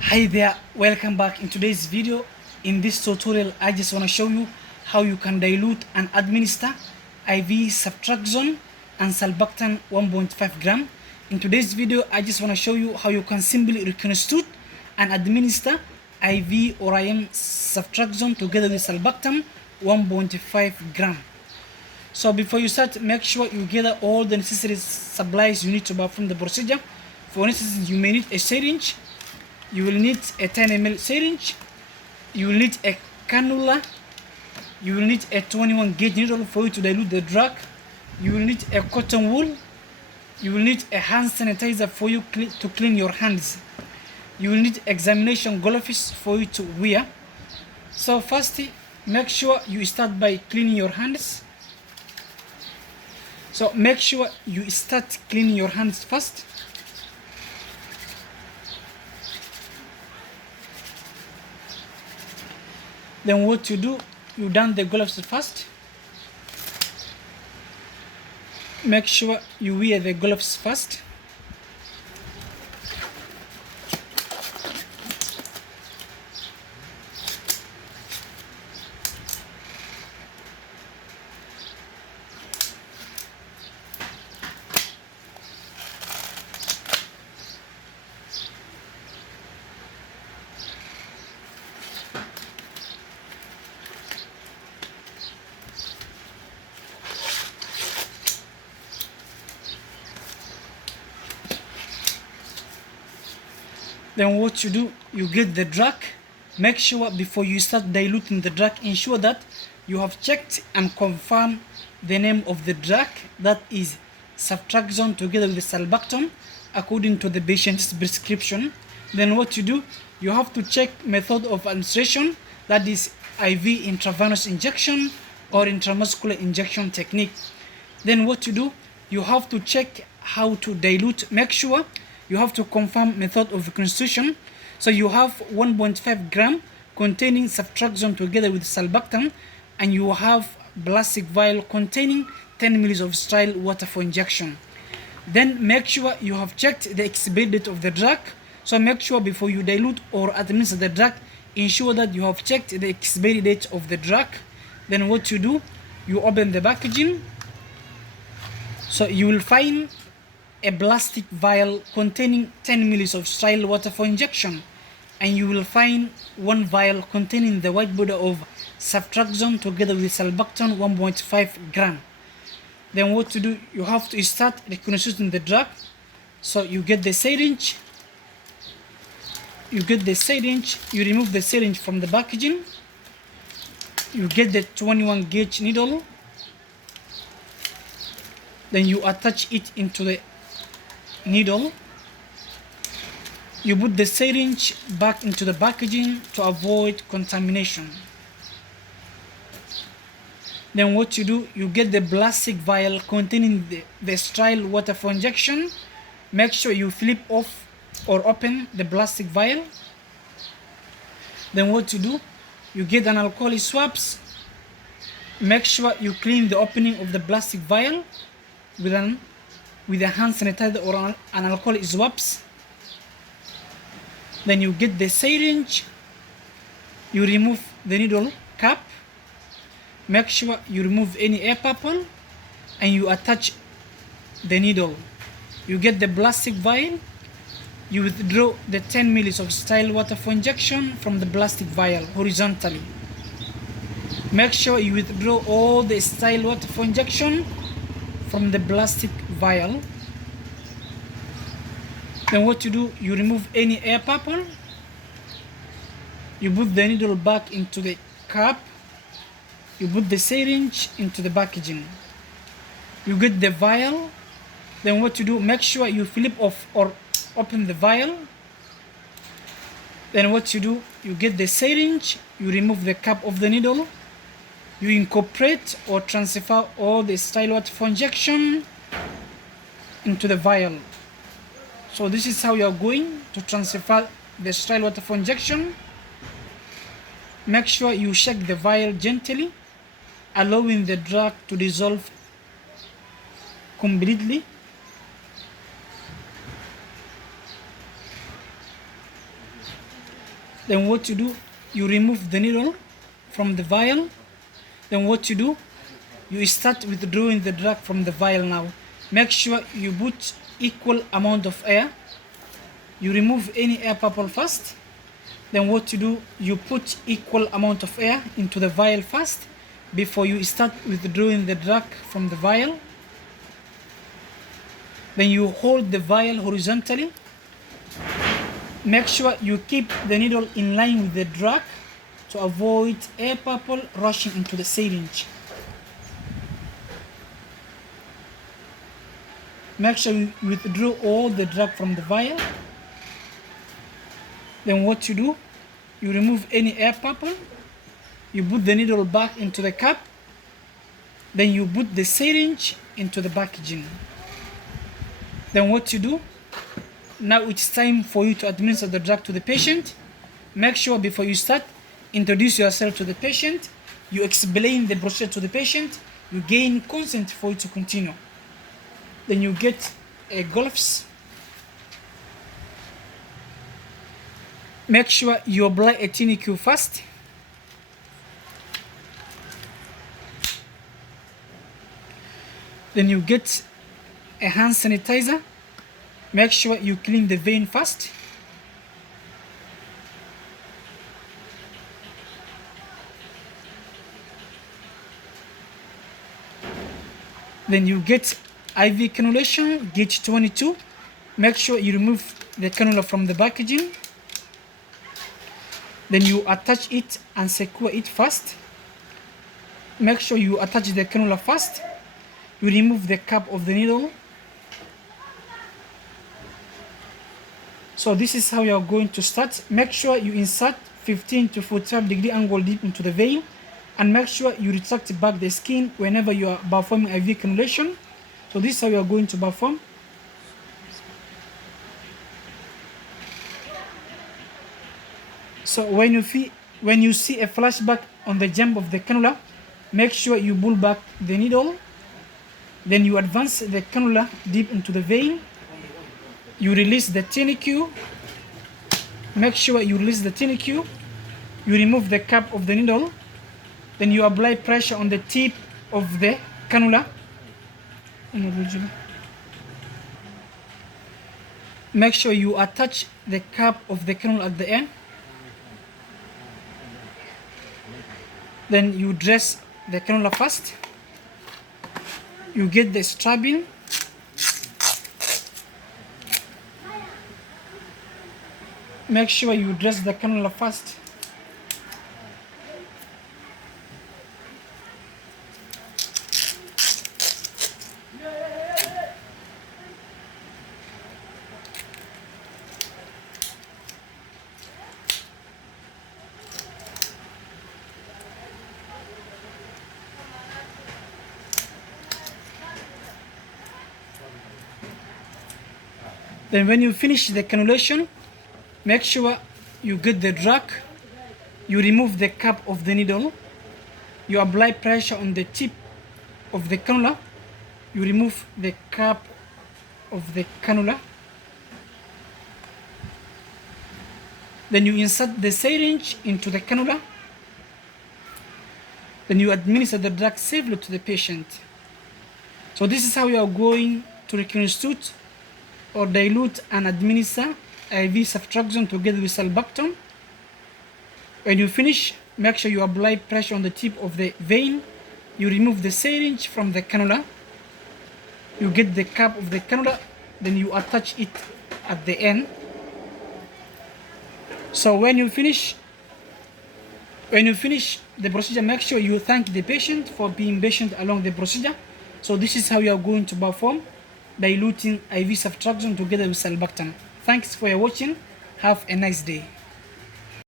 Hi there, welcome back. In today's video, in this tutorial, I just want to show you how you can dilute and administer IV Ceftriaxone and Sulbactam 1.5 gram. In today's video, I just want to show you how you can simply reconstitute and administer IV or IM Ceftriaxone together with Sulbactam 1.5 gram. So before you start, make sure you gather all the necessary supplies you need to perform the procedure. For instance, you may need a syringe. You will need a 10 ml syringe, you will need a cannula, you will need a 21 gauge needle for you to dilute the drug, you will need a cotton wool, you will need a hand sanitizer for you to clean your hands, you will need examination gloves for you to wear. So first, make sure you start by cleaning your hands. So make sure you start cleaning your hands first. Then what you do, you done the gloves first. Make sure you wear the gloves first. Then what you do, you get the drug. Make sure before you start diluting the drug, ensure that you have checked and confirmed the name of the drug, that is Ceftriaxone together with Sulbactam according to the patient's prescription. Then what you do, you have to check method of administration, that is IV intravenous injection or intramuscular injection technique. Then what you do, you have to check how to dilute. Make sure you have to confirm method of reconstitution. So you have 1.5 gram containing Ceftriaxone together with Sulbactam, and you have plastic vial containing 10 ml of sterile water for injection. Then make sure you have checked the expiry date of the drug. So make sure before you dilute or administer the drug, ensure that you have checked the expiry date of the drug. Then what you do, you open the packaging. So you will find a plastic vial containing 10 ml of sterile water for injection, and you will find one vial containing the white powder of Ceftriaxone together with Sulbactam 1.5 gram. Then what to do, you have to start reconstituting the drug. So you get the syringe, you remove the syringe from the packaging, you get the 21 gauge needle, then you attach it into the needle, you put the syringe back into the packaging to avoid contamination. Then what you do, you get the plastic vial containing the sterile water for injection. Make sure you flip off or open the plastic vial. Then what you do, you get an alcohol swabs. Make sure you clean the opening of the plastic vial with a hand sanitizer or an alcohol swabs. Then you get the syringe, you remove the needle cap, make sure you remove any air bubble, and you attach the needle. You get the plastic vial, you withdraw the 10 ml of sterile water for injection from the plastic vial horizontally. Make sure you withdraw all the sterile water for injection from the plastic vial. Then what you do, you remove any air bubble, you put the needle back into the cap, you put the syringe into the packaging, you get the vial. Then what you do, make sure you flip off or open the vial. Then what you do, you get the syringe, you remove the cap of the needle, you incorporate or transfer all the sterile water for injection into the vial. So this is how you are going to transfer the sterile water for injection. Make sure you shake the vial gently, allowing the drug to dissolve completely. Then what you do, you remove the needle from the vial. Then what you do, you start withdrawing the drug from the vial now. Make sure you put equal amount of air. You remove any air bubble first. Then what you do, you put equal amount of air into the vial first before you start withdrawing the drug from the vial. Then you hold the vial horizontally. Make sure you keep the needle in line with the drug to avoid air bubble rushing into the syringe. Make sure you withdraw all the drug from the vial. Then what you do, you remove any air bubble. You put the needle back into the cup. Then you put the syringe into the packaging. Then what you do, now it's time for you to administer the drug to the patient. Make sure before you start, introduce yourself to the patient. You explain the procedure to the patient. You gain consent for you to continue. Then you get gloves. Make sure you apply a tourniquet first. Then you get a hand sanitizer. Make sure you clean the vein first. Then you get IV cannulation, gauge 22. Make sure you remove the cannula from the packaging. Then you attach it and secure it first. Make sure you attach the cannula first. You remove the cap of the needle. So this is how you are going to start. Make sure you insert 15 to 45 degree angle deep into the vein, and make sure you retract back the skin whenever you are performing IV cannulation. So this is how you are going to perform. So when you see a flashback on the jump of the cannula, make sure you pull back the needle. Then you advance the cannula deep into the vein. You release the tourniquet. Make sure you release the tourniquet. You remove the cap of the needle. Then you apply pressure on the tip of the cannula. Make sure you attach the cap of the cannula at the end. Then you dress the cannula first. You get the strapping. Make sure you dress the cannula first. Then when you finish the cannulation, make sure you get the drug. You remove the cap of the needle. You apply pressure on the tip of the cannula. You remove the cap of the cannula. Then you insert the syringe into the cannula. Then you administer the drug safely to the patient. So this is how you are going to reconstitute or dilute and administer IV ceftriaxone together with sulbactam. When you finish, make sure you apply pressure on the tip of the vein. You remove the syringe from the cannula. You get the cap of the cannula, then you attach it at the end. So when you finish the procedure, make sure you thank the patient for being patient along the procedure. So this is how you are going to perform diluting IV ceftriaxone together with sulbactam. Thanks for your watching. Have a nice day.